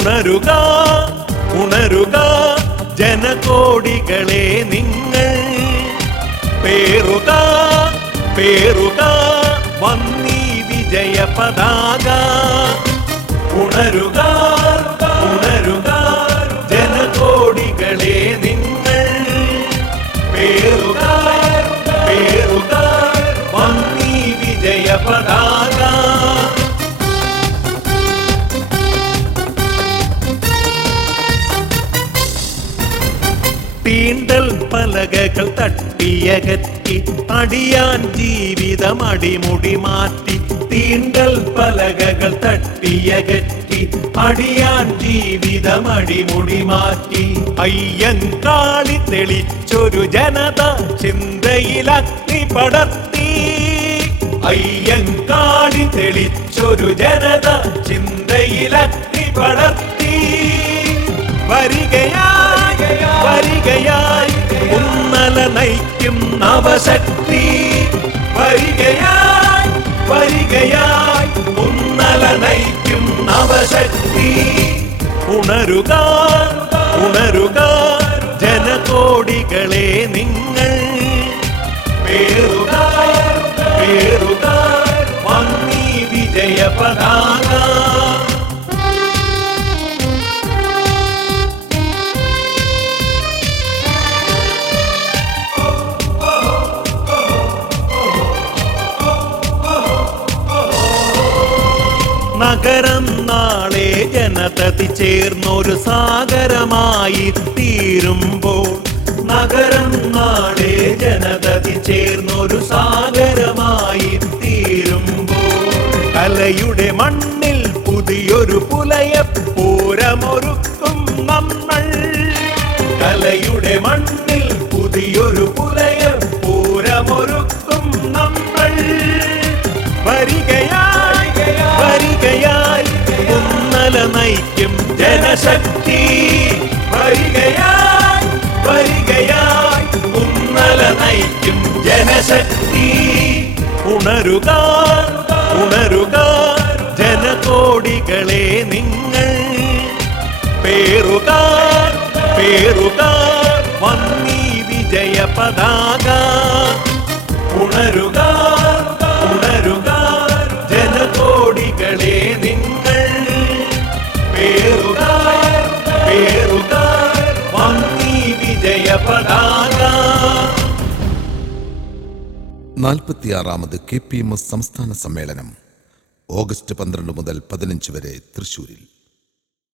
ഉണരുക ഉണരുക ജനകോടികളെ നിങ്ങൾ. പേറുക പേറുക വന്നീ വിജയ പതാക. ഉണരുക ഉണരുക ജനകോടികളെ നിങ്ങൾ. പേറുക പേറുക വന്നീ വിജയ പതാക. തീണ്ടൽ പലകകൾ തട്ടിയകറ്റി അടിയാൻ ജീവിതം അടിമുടി മാറ്റി. തീണ്ടൽ പലകകൾ തട്ടിയകറ്റി അടിയാൻ ജീവിതം അടിമുടി മാറ്റി അയ്യങ്കാളി തെളിച്ചൊരു ജനത ചിന്തയിൽ അഗ്നി പടർത്തി. അയ്യങ്കാളി തെളിച്ചൊരു ജനത ചിന്തയിൽ അഗ്നി പടർത്തി. വരികയായി വരികയായി ഉന്നല നയിക്കും നവശക്തി. വരികയായി വരികയായി ഉന്നല നയിക്കും നവശക്തി. ഉണരുക ഉണരുക ജനകോടികളെ നിങ്ങൾ. പേറുക പേറുക വന്നീ വിജയ പതാക നഗരം നാളെ ജനതതി ചേർന്നൊരു സാഗരമായി തീരുമ്പോൾ നഗരം നാളെ ജനതതി ചേർന്നൊരു സാഗരമായി തീരുമ്പോൾ കലയുടെ മണ്ണിൽ പുതിയൊരു പുലയ പൂരമൊരുക്കും നമ്മൾ. കലയുടെ മണ്ണിൽ പുതിയൊരു പുലയ പൂരമൊരുക്കും നമ്മൾ. വരികയായി വരികയായി ഉന്നല നയിക്കും ജനശക്തി. ഉണരുക ഉണരുക ജനകോടികളെ നിങ്ങൾ. പേറുക പേറുക വന്നീ വിജയ പതാക ഉണരുക നാൽപ്പത്തിയാറാമത് കെ പി എം എസ് സംസ്ഥാന സമ്മേളനം ഓഗസ്റ്റ് പന്ത്രണ്ട് മുതൽ പതിനഞ്ച് വരെ തൃശൂരിൽ.